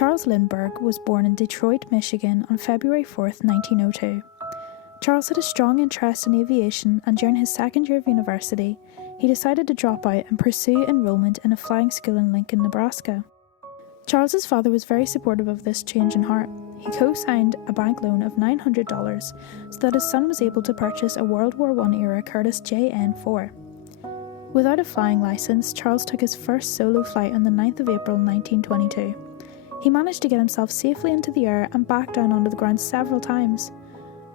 Charles Lindbergh was born in Detroit, Michigan on February 4th, 1902. Charles had a strong interest in aviation, and during his second year of university, he decided to drop out and pursue enrollment in a flying school in Lincoln, Nebraska. Charles's father was very supportive of this change in heart. He co-signed a bank loan of $900 so that his son was able to purchase a World War I era Curtiss JN-4. Without a flying licence, Charles took his first solo flight on the 9th of April 1922. He managed to get himself safely into the air and back down onto the ground several times.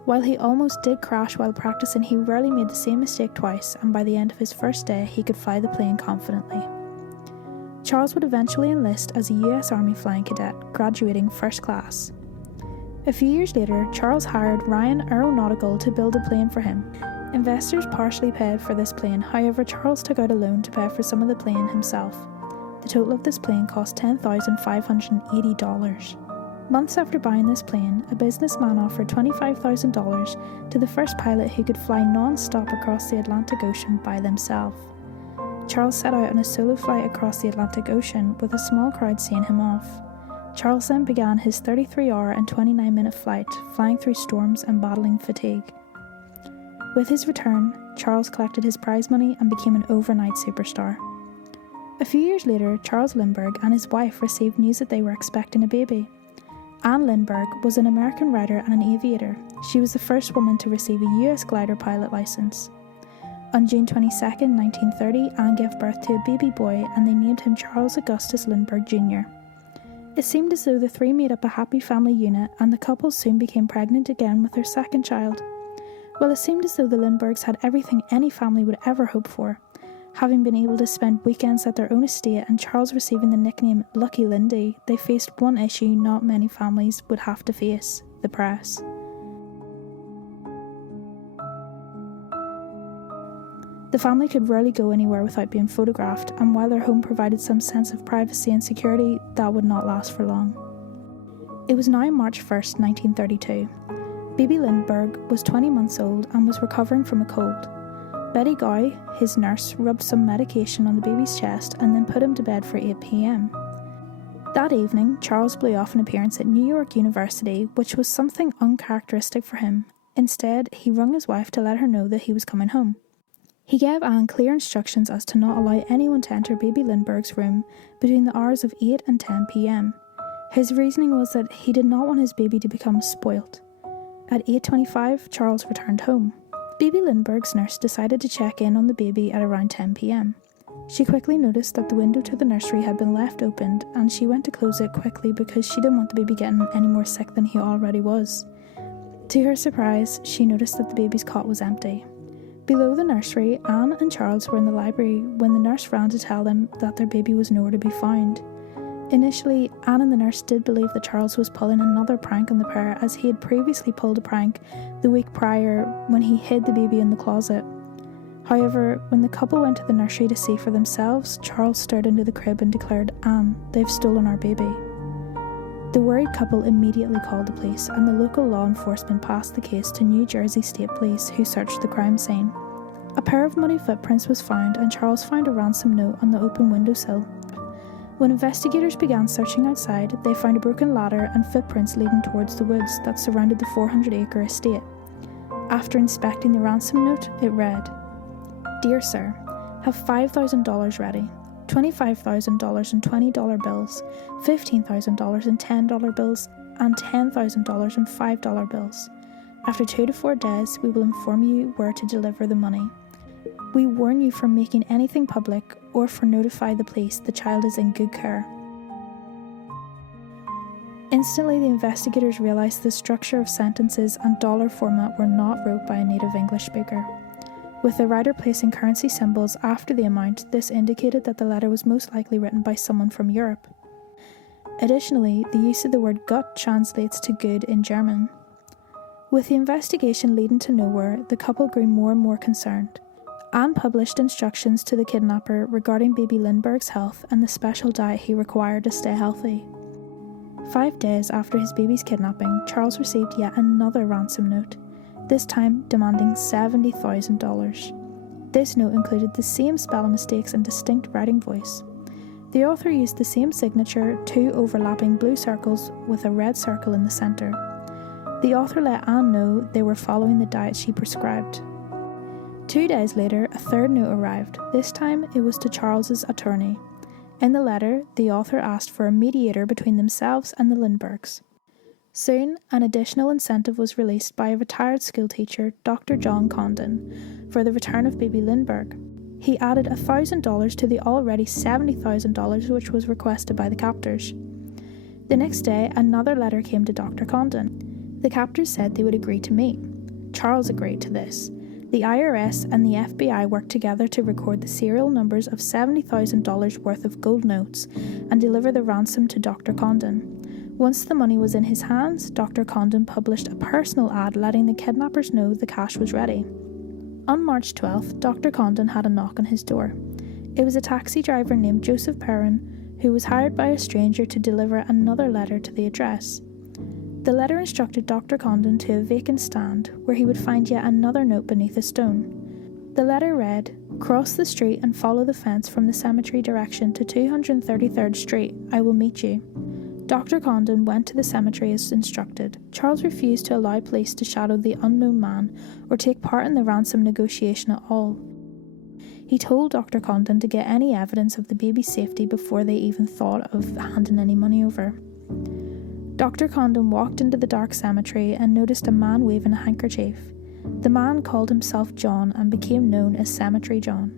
While he almost did crash while practicing, he rarely made the same mistake twice, and by the end of his first day, he could fly the plane confidently. Charles would eventually enlist as a US Army flying cadet, graduating first class. A few years later, Charles hired Ryan Aeronautical to build a plane for him. Investors partially paid for this plane, however Charles took out a loan to pay for some of the plane himself. The total of this plane cost $10,580. Months after buying this plane, a businessman offered $25,000 to the first pilot who could fly non-stop across the Atlantic Ocean by themselves. Charles set out on a solo flight across the Atlantic Ocean with a small crowd seeing him off. Charles then began his 33-hour and 29-minute flight, flying through storms and battling fatigue. With his return, Charles collected his prize money and became an overnight superstar. A few years later, Charles Lindbergh and his wife received news that they were expecting a baby. Anne Lindbergh was an American writer and an aviator. She was the first woman to receive a US glider pilot license. On June 22, 1930, Anne gave birth to a baby boy and they named him Charles Augustus Lindbergh Jr. It seemed as though the three made up a happy family unit, and the couple soon became pregnant again with their second child. Well, it seemed as though the Lindberghs had everything any family would ever hope for. Having been able to spend weekends at their own estate and Charles receiving the nickname Lucky Lindy, they faced one issue not many families would have to face: the press. The family could rarely go anywhere without being photographed, and while their home provided some sense of privacy and security, that would not last for long. It was now March 1st, 1932. Baby Lindbergh was 20 months old and was recovering from a cold. Betty Gow, his nurse, rubbed some medication on the baby's chest and then put him to bed for 8 p.m. That evening, Charles blew off an appearance at New York University, which was something uncharacteristic for him. Instead, he rang his wife to let her know that he was coming home. He gave Anne clear instructions as to not allow anyone to enter baby Lindbergh's room between the hours of 8 and 10 p.m. His reasoning was that he did not want his baby to become spoilt. At 8:25, Charles returned home. Baby Lindbergh's nurse decided to check in on the baby at around 10 p.m. She quickly noticed that the window to the nursery had been left opened, and she went to close it quickly because she didn't want the baby getting any more sick than he already was. To her surprise, she noticed that the baby's cot was empty. Below the nursery, Anne and Charles were in the library when the nurse ran to tell them that their baby was nowhere to be found. Initially, Anne and the nurse did believe that Charles was pulling another prank on the pair, as he had previously pulled a prank the week prior when he hid the baby in the closet. However, when the couple went to the nursery to see for themselves, Charles stared into the crib and declared, "Anne, they've stolen our baby." The worried couple immediately called the police, and the local law enforcement passed the case to New Jersey State Police, who searched the crime scene. A pair of muddy footprints was found, and Charles found a ransom note on the open windowsill. When investigators began searching outside, they found a broken ladder and footprints leading towards the woods that surrounded the 400-acre estate. After inspecting the ransom note, it read, "Dear Sir, have $5,000 ready, $25,000 in $20 bills, $15,000 in $10 bills, and $10,000 in $5 bills. After 2 to 4 days, we will inform you where to deliver the money. We warn you from making anything public or for notify the police the child is in good care." Instantly, the investigators realised the structure of sentences and dollar format were not wrote by a native English speaker. With the writer placing currency symbols after the amount, this indicated that the letter was most likely written by someone from Europe. Additionally, the use of the word gut translates to good in German. With the investigation leading to nowhere, the couple grew more and more concerned. Anne published instructions to the kidnapper regarding baby Lindbergh's health and the special diet he required to stay healthy. 5 days after his baby's kidnapping, Charles received yet another ransom note, this time demanding $70,000. This note included the same spelling mistakes and distinct writing voice. The author used the same signature, 2 overlapping blue circles with a red circle in the centre. The author let Anne know they were following the diet she prescribed. 2 days later, a third note arrived. This time, it was to Charles's attorney. In the letter, the author asked for a mediator between themselves and the Lindberghs. Soon, an additional incentive was released by a retired schoolteacher, Dr. John Condon, for the return of baby Lindbergh. He added $1,000 to the already $70,000 which was requested by the captors. The next day, another letter came to Dr. Condon. The captors said they would agree to meet. Charles agreed to this. The IRS and the FBI worked together to record the serial numbers of $70,000 worth of gold notes and deliver the ransom to Dr. Condon. Once the money was in his hands, Dr. Condon published a personal ad letting the kidnappers know the cash was ready. On March 12th, Dr. Condon had a knock on his door. It was a taxi driver named Joseph Perrin who was hired by a stranger to deliver another letter to the address. The letter instructed Dr. Condon to a vacant stand where he would find yet another note beneath a stone. The letter read, "Cross the street and follow the fence from the cemetery direction to 233rd Street. I will meet you." Dr. Condon went to the cemetery as instructed. Charles refused to allow police to shadow the unknown man or take part in the ransom negotiation at all. He told Dr. Condon to get any evidence of the baby's safety before they even thought of handing any money over. Dr. Condon walked into the dark cemetery and noticed a man waving a handkerchief. The man called himself John and became known as Cemetery John.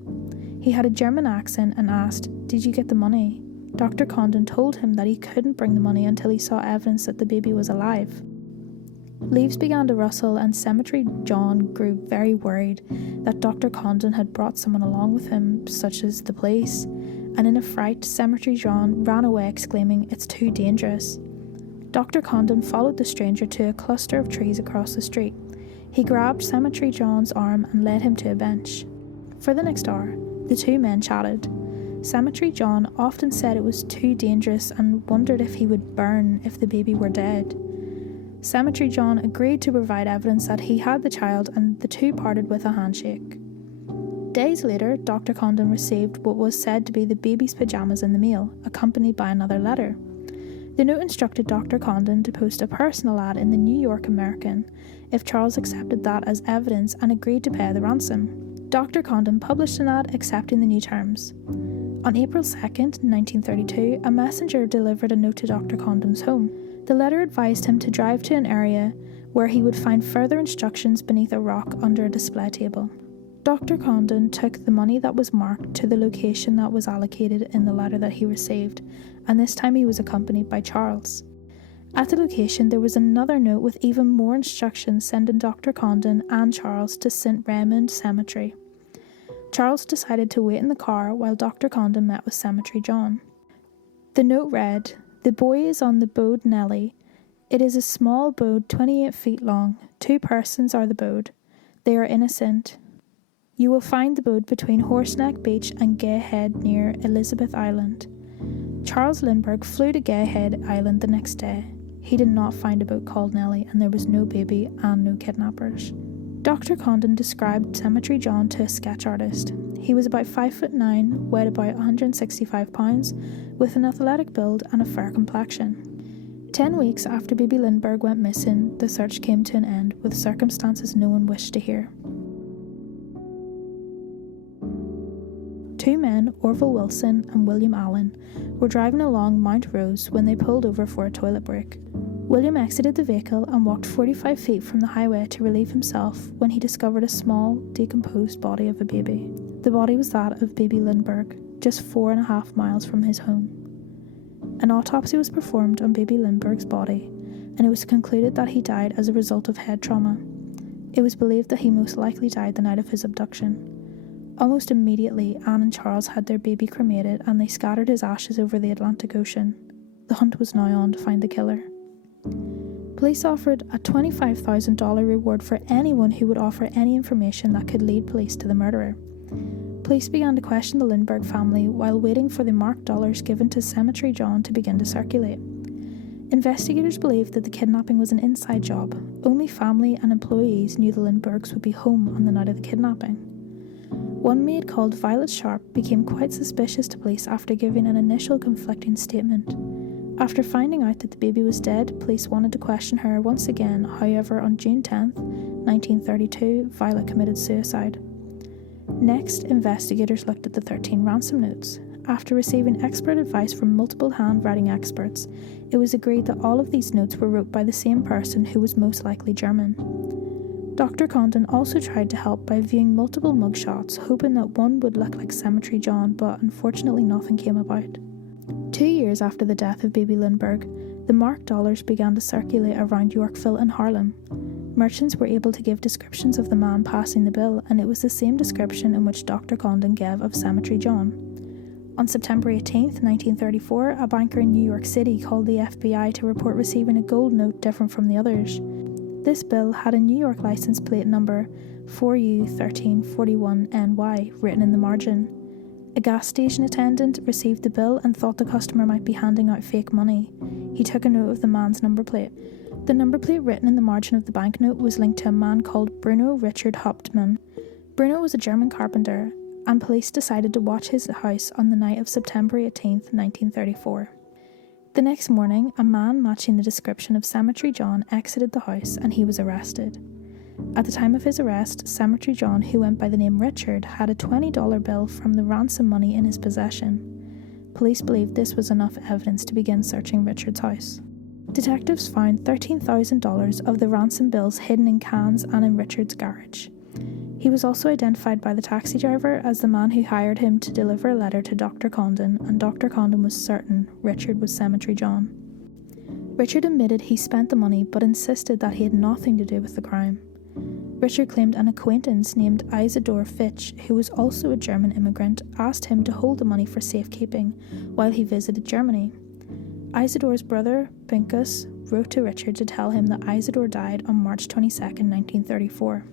He had a German accent and asked, "Did you get the money?" Dr. Condon told him that he couldn't bring the money until he saw evidence that the baby was alive. Leaves began to rustle and Cemetery John grew very worried that Dr. Condon had brought someone along with him, such as the police, and in a fright, Cemetery John ran away exclaiming, "It's too dangerous." Dr. Condon followed the stranger to a cluster of trees across the street. He grabbed Cemetery John's arm and led him to a bench. For the next hour, the two men chatted. Cemetery John often said it was too dangerous and wondered if he would burn if the baby were dead. Cemetery John agreed to provide evidence that he had the child, and the two parted with a handshake. Days later, Dr. Condon received what was said to be the baby's pajamas in the mail, accompanied by another letter. The note instructed Dr. Condon to post a personal ad in the New York American if Charles accepted that as evidence and agreed to pay the ransom. Dr. Condon published an ad accepting the new terms. On April 2nd, 1932, a messenger delivered a note to Dr. Condon's home. The letter advised him to drive to an area where he would find further instructions beneath a rock under a display table. Dr. Condon took the money that was marked to the location that was allocated in the letter that he received, and this time he was accompanied by Charles. At the location, there was another note with even more instructions sending Dr. Condon and Charles to St. Raymond Cemetery. Charles decided to wait in the car while Dr. Condon met with Cemetery John. The note read, "The boy is on the Bode Nelly. It is a small boat 28 feet long. 2 persons are the boat. They are innocent. You will find the boat between Horseneck Beach and Gay Head near Elizabeth Island." Charles Lindbergh flew to Gay Head Island the next day. He did not find a boat called Nellie, and there was no baby and no kidnappers. Dr. Condon described Cemetery John to a sketch artist. He was about 5'9", weighed about 165 pounds, with an athletic build and a fair complexion. 10 weeks after baby Lindbergh went missing, the search came to an end with circumstances no one wished to hear. 2 men, Orville Wilson and William Allen, were driving along Mount Rose when they pulled over for a toilet break. William exited the vehicle and walked 45 feet from the highway to relieve himself when he discovered a small, decomposed body of a baby. The body was that of baby Lindbergh, just 4.5 miles from his home. An autopsy was performed on baby Lindbergh's body, and it was concluded that he died as a result of head trauma. It was believed that he most likely died the night of his abduction. Almost immediately, Anne and Charles had their baby cremated and they scattered his ashes over the Atlantic Ocean. The hunt was now on to find the killer. Police offered a $25,000 reward for anyone who would offer any information that could lead police to the murderer. Police began to question the Lindbergh family while waiting for the marked dollars given to Cemetery John to begin to circulate. Investigators believed that the kidnapping was an inside job. Only family and employees knew the Lindberghs would be home on the night of the kidnapping. One maid called Violet Sharp became quite suspicious to police after giving an initial conflicting statement. After finding out that the baby was dead, police wanted to question her once again. However, on June 10th, 1932, Violet committed suicide. Next, investigators looked at the 13 ransom notes. After receiving expert advice from multiple handwriting experts, it was agreed that all of these notes were wrote by the same person, who was most likely German. Dr. Condon also tried to help by viewing multiple mugshots, hoping that one would look like Cemetery John, but unfortunately nothing came about. 2 years after the death of baby Lindbergh, the marked dollars began to circulate around Yorkville and Harlem. Merchants were able to give descriptions of the man passing the bill, and it was the same description in which Dr. Condon gave of Cemetery John. On September 18, 1934, a banker in New York City called the FBI to report receiving a gold note different from the others. This bill had a New York license plate number 4U1341NY written in the margin. A gas station attendant received the bill and thought the customer might be handing out fake money. He took a note of the man's number plate. The number plate written in the margin of the banknote was linked to a man called Bruno Richard Hauptmann. Bruno was a German carpenter, and police decided to watch his house on the night of September 18, 1934. The next morning, a man matching the description of Cemetery John exited the house and he was arrested. At the time of his arrest, Cemetery John, who went by the name Richard, had a $20 bill from the ransom money in his possession. Police believed this was enough evidence to begin searching Richard's house. Detectives found $13,000 of the ransom bills hidden in cans and in Richard's garage. He was also identified by the taxi driver as the man who hired him to deliver a letter to Dr. Condon, and Dr. Condon was certain Richard was Cemetery John. Richard admitted he spent the money but insisted that he had nothing to do with the crime. Richard claimed an acquaintance named Isidor Fitch, who was also a German immigrant, asked him to hold the money for safekeeping while he visited Germany. Isidor's brother, Pincus, wrote to Richard to tell him that Isidor died on March 22, 1934.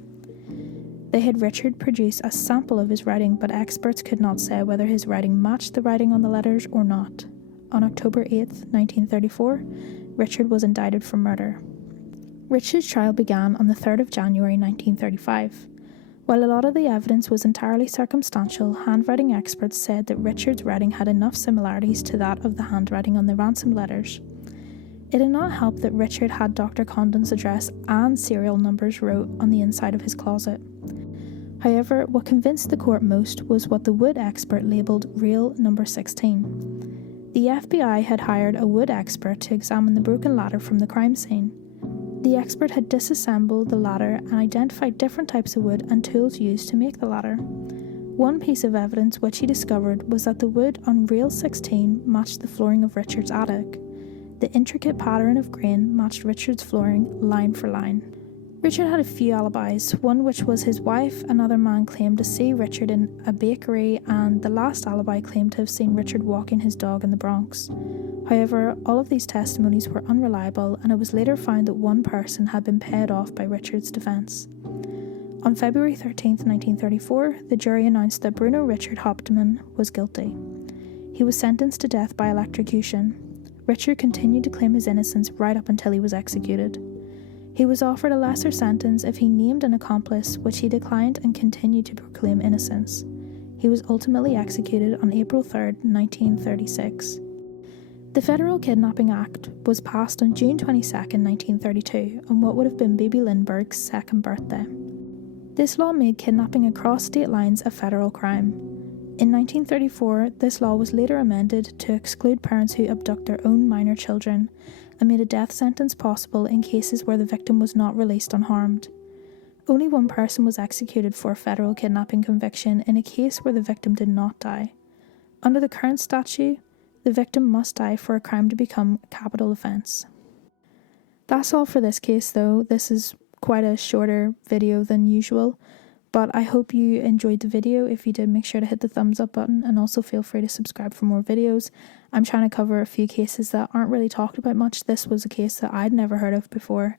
They had Richard produce a sample of his writing, but experts could not say whether his writing matched the writing on the letters or not. On October 8, 1934, Richard was indicted for murder. Richard's trial began on the 3rd of January 1935. While a lot of the evidence was entirely circumstantial, handwriting experts said that Richard's writing had enough similarities to that of the handwriting on the ransom letters. It did not help that Richard had Dr. Condon's address and serial numbers wrote on the inside of his closet. However, what convinced the court most was what the wood expert labelled real number 16. The FBI had hired a wood expert to examine the broken ladder from the crime scene. The expert had disassembled the ladder and identified different types of wood and tools used to make the ladder. One piece of evidence which he discovered was that the wood on reel 16 matched the flooring of Richard's attic. The intricate pattern of grain matched Richard's flooring line for line. Richard had a few alibis, one which was his wife, another man claimed to see Richard in a bakery, and the last alibi claimed to have seen Richard walking his dog in the Bronx. However, all of these testimonies were unreliable, and it was later found that one person had been paid off by Richard's defence. On February 13, 1934, the jury announced that Bruno Richard Hauptmann was guilty. He was sentenced to death by electrocution. Richard continued to claim his innocence right up until he was executed. He was offered a lesser sentence if he named an accomplice, which he declined and continued to proclaim innocence. He was ultimately executed on April 3, 1936. The Federal Kidnapping Act was passed on June 22, 1932, on what would have been baby Lindbergh's second birthday. This law made kidnapping across state lines a federal crime. In 1934, this law was later amended to exclude parents who abduct their own minor children, and made a death sentence possible in cases where the victim was not released unharmed. Only one person was executed for a federal kidnapping conviction in a case where the victim did not die. Under the current statute, the victim must die for a crime to become a capital offence. That's all for this case though. This is quite a shorter video than usual, but I hope you enjoyed the video. If you did, make sure to hit the thumbs up button, and also feel free to subscribe for more videos. I'm trying to cover a few cases that aren't really talked about much. This was a case that I'd never heard of before,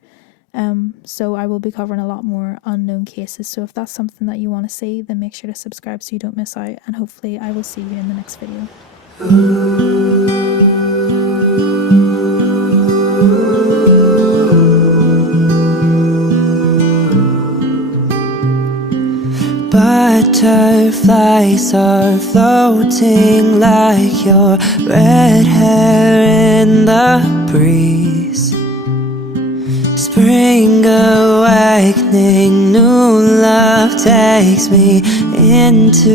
so I will be covering a lot more unknown cases. So if that's something that you want to see, then make sure to subscribe so you don't miss out, and hopefully I will see you in the next video. But butterflies are floating like your red hair in the breeze. Spring awakening, new love takes me into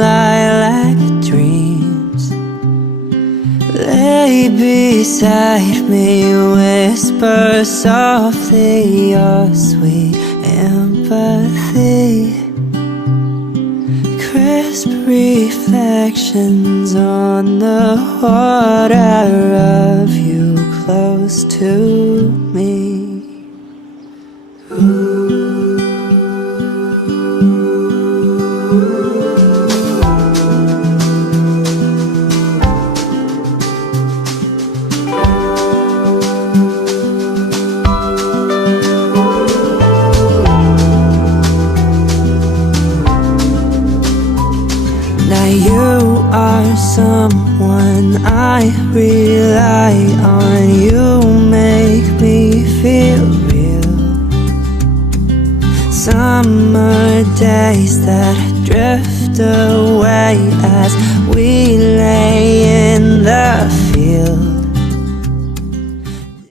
lilac dreams. Lay beside me, whisper softly your sweet empathy. Crisp reflections on the water of you close to me. You are someone I rely on. You make me feel real. Summer days that drift away as we lay